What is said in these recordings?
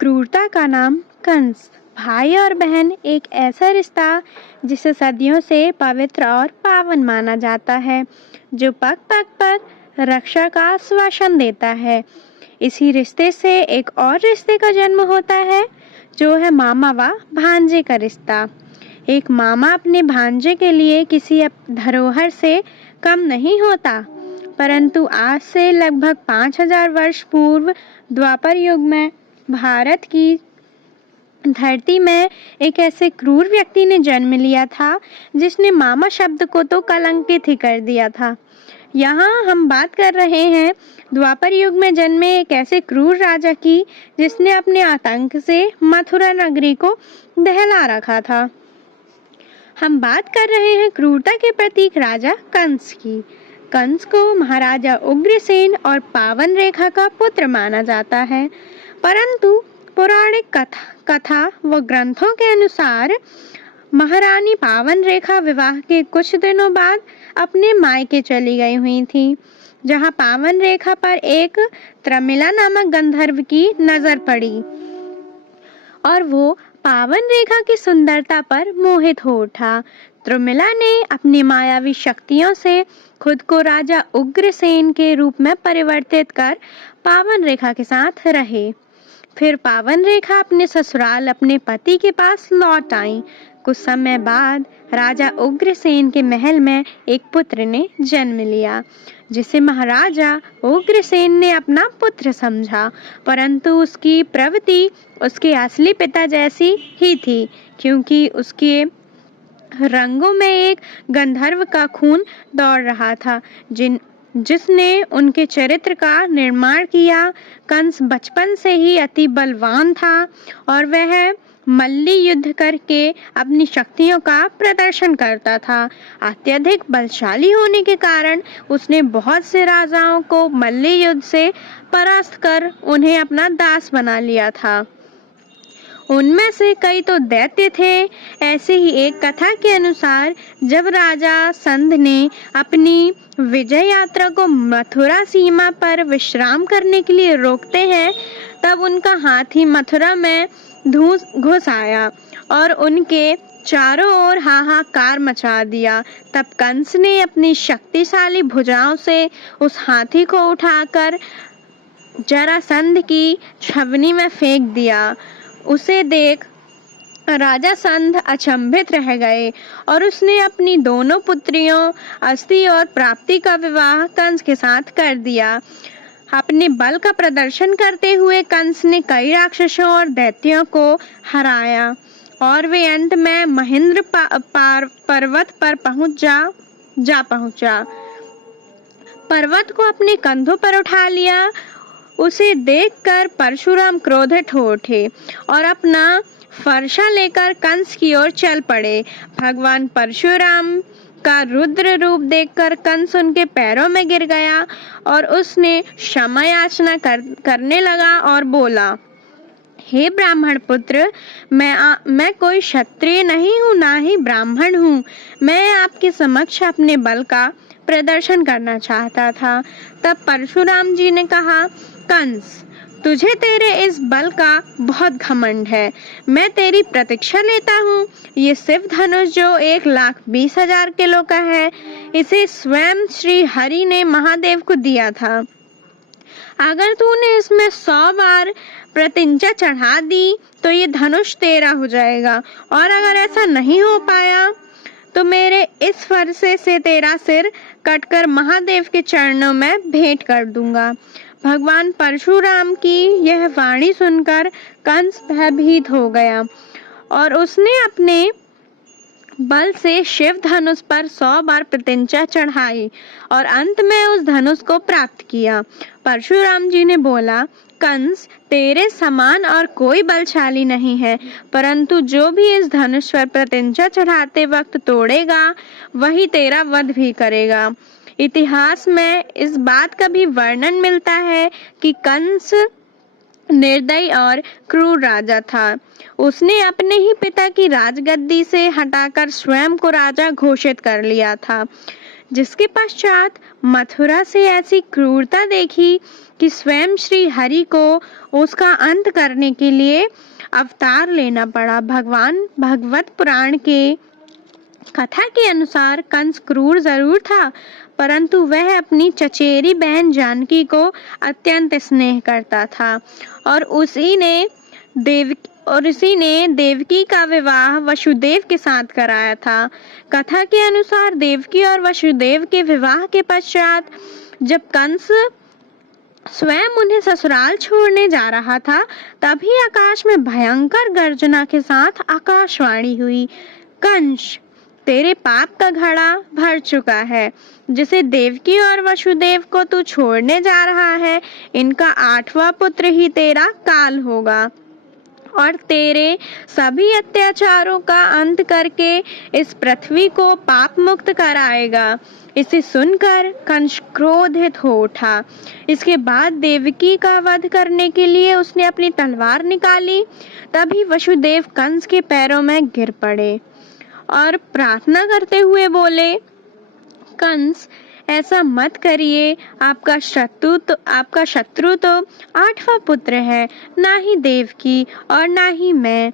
क्रूरता का नाम कंस। भाई और बहन एक ऐसा रिश्ता जिसे सदियों से पवित्र और पावन माना जाता है, जो पग पग पर रक्षा का आश्वासन देता है। इसी रिश्ते से एक और रिश्ते का जन्म होता है, जो है मामा व भांजे का रिश्ता। एक मामा अपने भांजे के लिए किसी धरोहर से कम नहीं होता, परंतु आज से लगभग 5000 वर्ष पूर्व द्वापर युग में भारत की धरती में एक ऐसे क्रूर व्यक्ति ने जन्म लिया था, जिसने मामा शब्द को तो कलंकित ही कर दिया था। यहाँ हम बात कर रहे हैं द्वापर युग में जन्मे एक ऐसे क्रूर राजा की, जिसने अपने आतंक से मथुरा नगरी को दहला रखा था। हम बात कर रहे हैं क्रूरता के प्रतीक राजा कंस की। कंस को महाराजा उग्रसेन और पावन रेखा का पुत्र माना जाता है, परंतु पौराणिक कथा व ग्रंथों के अनुसार महारानी पावन रेखा विवाह के कुछ दिनों बाद अपने मायके चली गई हुई थी, जहां पावन रेखा पर एक त्रमिला नामक गंधर्व की नजर पड़ी और वो पावन रेखा की सुंदरता पर मोहित हो उठा। त्रमिला ने अपनी मायावी शक्तियों से खुद को राजा उग्रसेन के रूप में परिवर्तित कर पावन रेखा के साथ रहे। फिर पावन रेखा अपने ससुराल अपने पति के पास लौट आई। कुछ समय बाद राजा उग्रसेन के महल में एक पुत्र ने जन्म लिया, जिसे महाराजा उग्रसेन ने अपना पुत्र समझा, परंतु उसकी प्रवृत्ति उसके असली पिता जैसी ही थी, क्योंकि उसके रंगों में एक गंधर्व का खून दौड़ रहा था, जिसने उनके चरित्र का निर्माण किया। कंस बचपन से ही अति बलवान था और वह मल्ली युद्ध करके अपनी शक्तियों का प्रदर्शन करता था। अत्यधिक बलशाली होने के कारण उसने बहुत से राजाओं को मल्ली युद्ध से परास्त कर उन्हें अपना दास बना लिया था। उनमें से कई तो दैत्य थे। ऐसे ही एक कथा के अनुसार जब राजा संध ने अपनी विजय यात्रा को मथुरा सीमा पर विश्राम करने के लिए रोकते हैं, तब उनका हाथी मथुरा में घुस आया और उनके चारों ओर हाहाकार मचा दिया। तब कंस ने अपनी शक्तिशाली भुजाओं से उस हाथी को उठाकर जरासंध की छावनी में फेंक दिया। उसे देख राजा संध अचंभित रह गए और उसने अपनी दोनों पुत्रियों अस्ति और प्राप्ति का विवाह कंस के साथ कर दिया। अपने बल का प्रदर्शन करते हुए कंस ने कई राक्षसों और दैत्यों को हराया और वे अंत में महेंद्र पर्वत पर पहुंचा। पर्वत को अपने कंधों पर उठा लिया। उसे देखकर परशुराम क्रोधित हो उठे और अपना फरसा लेकर कंस की ओर चल पड़े। भगवान परशुराम का रुद्र रूप देखकर कंस उनके पैरों में गिर गया और उसने क्षमा याचना करने लगा और बोला, हे ब्राह्मण पुत्र, मैं कोई क्षत्रिय नहीं हूँ, ना ही ब्राह्मण हूँ। मैं आपके समक्ष अपने बल का प्रदर्शन करना चाहता था। तब परशुराम जी ने कहा, कंस, तुझे तेरे इस बल का बहुत घमंड है। मैं तेरी प्रतीक्षा लेता हूँ। ये शिव धनुष जो 1,20,000 किलो का है, इसे स्वयं श्री हरि ने महादेव को दिया था। अगर तूने इसमें 100 बार प्रतिज्ञा चढ़ा दी तो ये धनुष तेरा हो जाएगा, और अगर ऐसा नहीं हो पाया तो मेरे इस फरसे से तेरा सिर कटकर महादेव के चरणों में भेंट कर दूंगा। भगवान परशुराम की यह वाणी सुनकर कंस भयभीत हो गया और उसने अपने बल से शिव धनुष पर 100 बार प्रतिज्ञा चढ़ाई और अंत में उस धनुष को प्राप्त किया। परशुराम जी ने बोला, कंस, तेरे समान और कोई बलशाली नहीं है, परंतु जो भी इस धनुष पर प्रतिज्ञा चढ़ाते वक्त तोड़ेगा, वही तेरा वध भी करेगा। इतिहास में इस बात का भी वर्णन मिलता है कि कंस निर्दयी और क्रूर राजा था। उसने अपने ही पिता की राजगद्दी से हटाकर स्वयं को राजा घोषित कर लिया था। जिसके पश्चात मथुरा से ऐसी क्रूरता देखी कि स्वयं श्री हरि को उसका अंत करने के लिए अवतार लेना पड़ा। भगवान भागवत पुराण के कथा के अनुसार कंस क्रूर जरूर था, परंतु वह अपनी चचेरी बहन जानकी को अत्यंत स्नेह करता था और उसी ने देवकी का विवाह वसुदेव के साथ कराया था। कथा के अनुसार देवकी और वसुदेव के विवाह के पश्चात जब कंस स्वयं उन्हें ससुराल छोड़ने जा रहा था, तभी आकाश में भयंकर गर्जना के साथ आकाशवाणी हुई, कंस, तेरे पाप का घड़ा भर चुका है। जिसे देवकी और वसुदेव को तू छोड़ने जा रहा है, इनका 8वां पुत्र ही तेरा काल होगा और तेरे सभी अत्याचारों का अंत करके इस पृथ्वी को पाप मुक्त कराएगा। इसे सुनकर कंस क्रोधित हो उठा। इसके बाद देवकी का वध करने के लिए उसने अपनी तलवार निकाली। तभी वसुदेव कंस के पैरों में गिर पड़े और प्रार्थना करते हुए बोले, कंस, ऐसा मत करिए। आपका शत्रु तो 8वां पुत्र है, ना ही देवकी और ना ही मैं।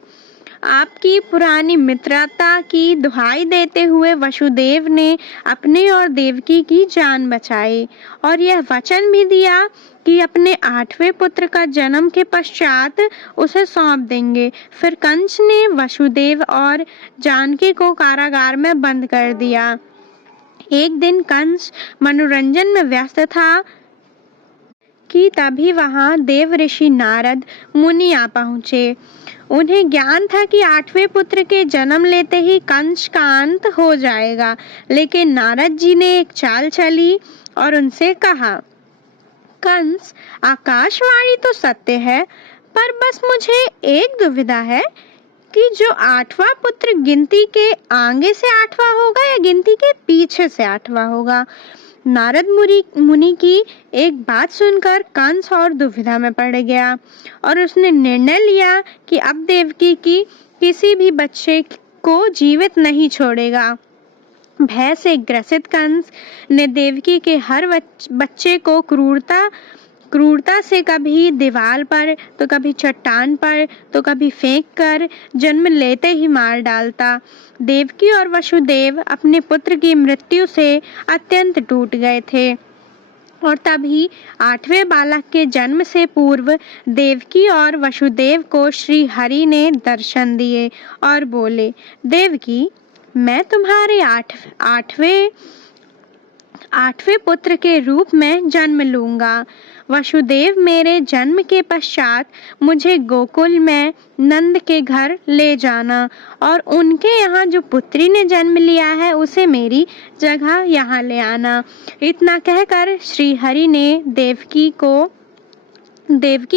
आपकी पुरानी मित्रता की दुहाई देते हुए वसुदेव ने अपने और देवकी की जान बचाई और यह वचन भी दिया कि अपने 8वें पुत्र का जन्म के पश्चात उसे सौंप देंगे। फिर कंस ने वसुदेव और जानकी को कारागार में बंद कर दिया। एक दिन कंस मनोरंजन में व्यस्त था कि तभी वहां देव ऋषि नारद मुनि आ पहुंचे। उन्हें ज्ञान था कि 8वें पुत्र के जन्म लेते ही कंस का अंत हो जाएगा, लेकिन नारद जी ने एक चाल चली और उनसे कहा, कंस, आकाशवाणी तो सत्य है, पर बस मुझे एक दुविधा है कि जो 8वां पुत्र गिनती के आगे से 8वां होगा या गिनती के पीछे से 8वां होगा। नारद मुनि की एक बात सुनकर कंस और दुविधा में पड़ गया और उसने निर्णय लिया कि अब देवकी की किसी भी बच्चे को जीवित नहीं छोड़ेगा। भय से ग्रसित कंस ने देवकी के हर बच्चे को क्रूरता से कभी दीवार पर तो कभी चट्टान पर तो कभी फेंक कर जन्म लेते ही मार डालता। देवकी और वसुदेव अपने पुत्र की मृत्यु से अत्यंत टूट गए थे और तभी 8वें बालक के जन्म से पूर्व देवकी और वसुदेव को श्री हरि ने दर्शन दिए और बोले, देवकी, मैं तुम्हारे आठवें पुत्र के रूप में जन्म लूंगा। वसुदेव मेरे जन्म के पश्चात मुझे गोकुल में नंद के घर ले जाना और उनके यहाँ जो पुत्री ने जन्म लिया है उसे मेरी जगह यहाँ ले आना। इतना कहकर श्री हरि ने देवकी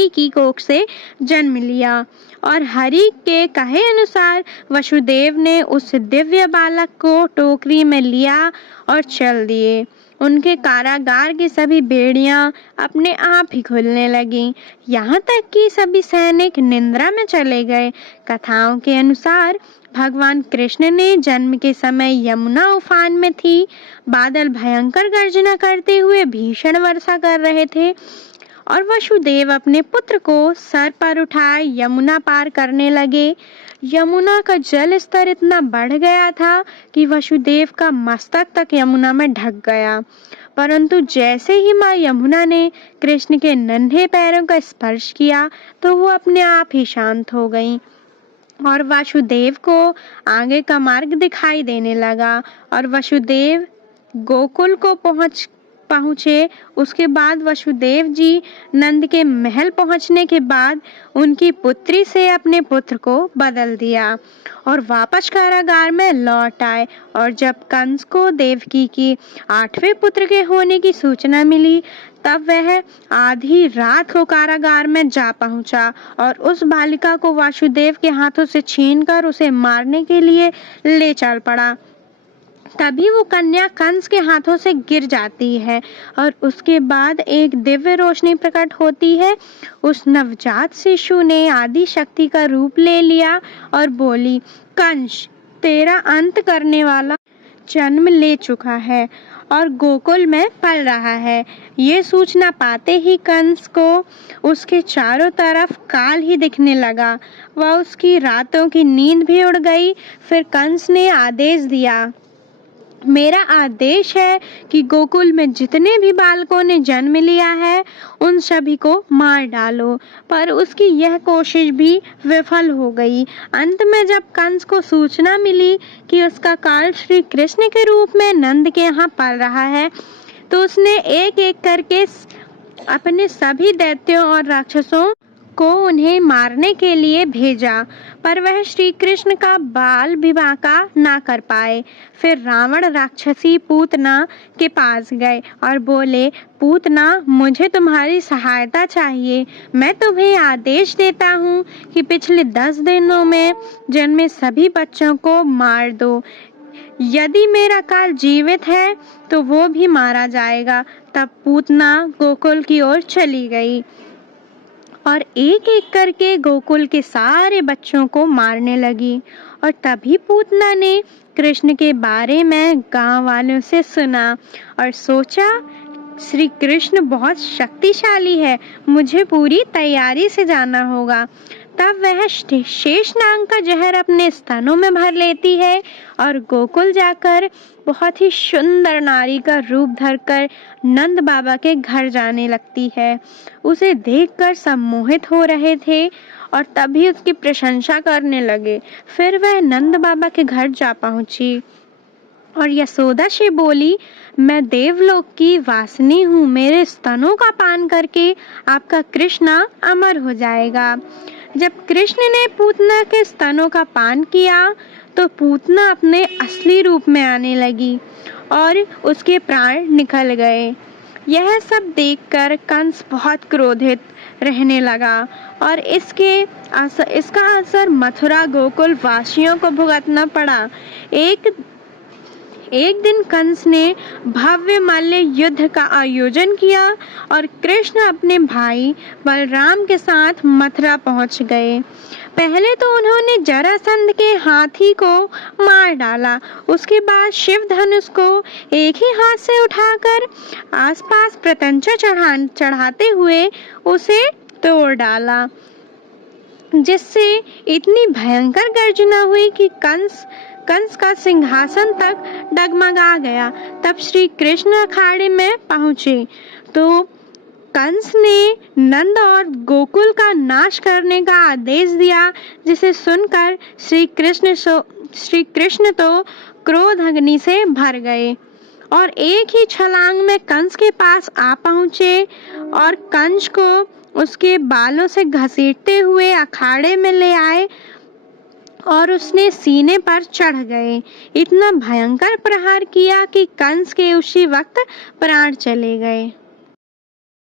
की कोख से जन्म लिया और हरि के कहे अनुसार वसुदेव ने उस दिव्य बालक को टोकरी में लिया और चल दिए। उनके कारागार की सभी बेड़ियां अपने आप ही खुलने लगीं, यहाँ तक कि सभी सैनिक निंद्रा में चले गए। कथाओं के अनुसार भगवान कृष्ण ने जन्म के समय यमुना उफान में थी। बादल भयंकर गर्जना करते हुए भीषण वर्षा कर रहे थे और वसुदेव अपने पुत्र को सर पर उठाए यमुना पार करने लगे। यमुना का जल स्तर इतना बढ़ गया था कि वसुदेव का मस्तक तक यमुना में ढक गया, परंतु जैसे ही माँ यमुना ने कृष्ण के नन्हे पैरों का स्पर्श किया तो वो अपने आप ही शांत हो गईं और वासुदेव को आगे का मार्ग दिखाई देने लगा और वसुदेव गोकुल को पहुँचे। उसके बाद वसुदेव जी नंद के महल पहुँचने के बाद उनकी पुत्री से अपने पुत्र को बदल दिया और वापस कारागार में लौट आए। और जब कंस को देवकी की 8वें पुत्र के होने की सूचना मिली तब वह आधी रात को कारागार में जा पहुंचा और उस बालिका को वासुदेव के हाथों से छीनकर उसे मारने के लिए ले चल पड़ा। तभी वो कन्या कंस के हाथों से गिर जाती है और उसके बाद एक दिव्य रोशनी प्रकट होती है। उस नवजात शिशु ने आदि शक्ति का रूप ले लिया और बोली, कंस, तेरा अंत करने वाला जन्म ले चुका है और गोकुल में पल रहा है। ये सूचना पाते ही कंस को उसके चारों तरफ काल ही दिखने लगा। वह उसकी रातों की नींद भी उड़ गई। फिर कंस ने आदेश दिया, मेरा आदेश है कि गोकुल में जितने भी बालकों ने जन्म लिया है उन सभी को मार डालो। पर उसकी यह कोशिश भी विफल हो गई। अंत में जब कंस को सूचना मिली कि उसका काल श्री कृष्ण के रूप में नंद के यहाँ पल रहा है, तो उसने एक एक करके अपने सभी दैत्यों और राक्षसों को उन्हें मारने के लिए भेजा, पर वह श्री कृष्ण का बाल विवाह का ना कर पाए। फिर रावण राक्षसी पूतना के पास गए और बोले, पूतना, मुझे तुम्हारी सहायता चाहिए। मैं तुम्हें आदेश देता हूँ कि पिछले 10 दिनों में जन्मे सभी बच्चों को मार दो। यदि मेरा काल जीवित है तो वो भी मारा जाएगा। तब पूतना गोकुल की ओर चली गई और एक एक करके गोकुल के सारे बच्चों को मारने लगी। और तभी पूतना ने कृष्ण के बारे में गांव वालों से सुना और सोचा, श्री कृष्ण बहुत शक्तिशाली है, मुझे पूरी तैयारी से जाना होगा। तब वह शेषनाग का जहर अपने स्तनों में भर लेती है और गोकुल जाकर बहुत ही सुंदर नारी का रूप धरकर नंद बाबा के घर जाने लगती है। उसे देखकर सब मोहित हो रहे थे और तभी उसकी प्रशंसा करने लगे। फिर वह नंद बाबा के घर जा पहुंची और यशोदा से बोली, मैं देवलोक की वासिनी हूँ, मेरे स्तनों का पान करके आपका कृष्णा अमर हो जाएगा। जब कृष्ण ने पूतना के स्तनों का पान किया तो पूतना अपने असली रूप में आने लगी और उसके प्राण निकल गए। यह सब देखकर कंस बहुत क्रोधित रहने लगा और इसका असर मथुरा गोकुल वासियों को भुगतना पड़ा। एक दिन कंस ने भव्य मल्ल युद्ध का आयोजन किया और कृष्ण अपने भाई बलराम के साथ मथुरा पहुंच गए। पहले तो उन्होंने जरासंध के हाथी को मार डाला। उसके बाद शिव धनुष को एक ही हाथ से उठाकर आसपास प्रत्यंचा चढ़ाते हुए उसे तोड़ डाला, जिससे इतनी भयंकर गर्जना हुई कि कंस का सिंहासन तक डगमगा गया। तब श्री कृष्ण अखाड़े में पहुंचे तो कंस ने नंद और गोकुल का नाश करने का आदेश दिया, जिसे सुनकर श्री कृष्ण तो क्रोध अग्नि से भर गए और एक ही छलांग में कंस के पास आ पहुंचे और कंस को उसके बालों से घसीटते हुए अखाड़े में ले आए और उसने सीने पर चढ़ गए। इतना भयंकर प्रहार किया कि कंस के उसी वक्त प्राण चले गए।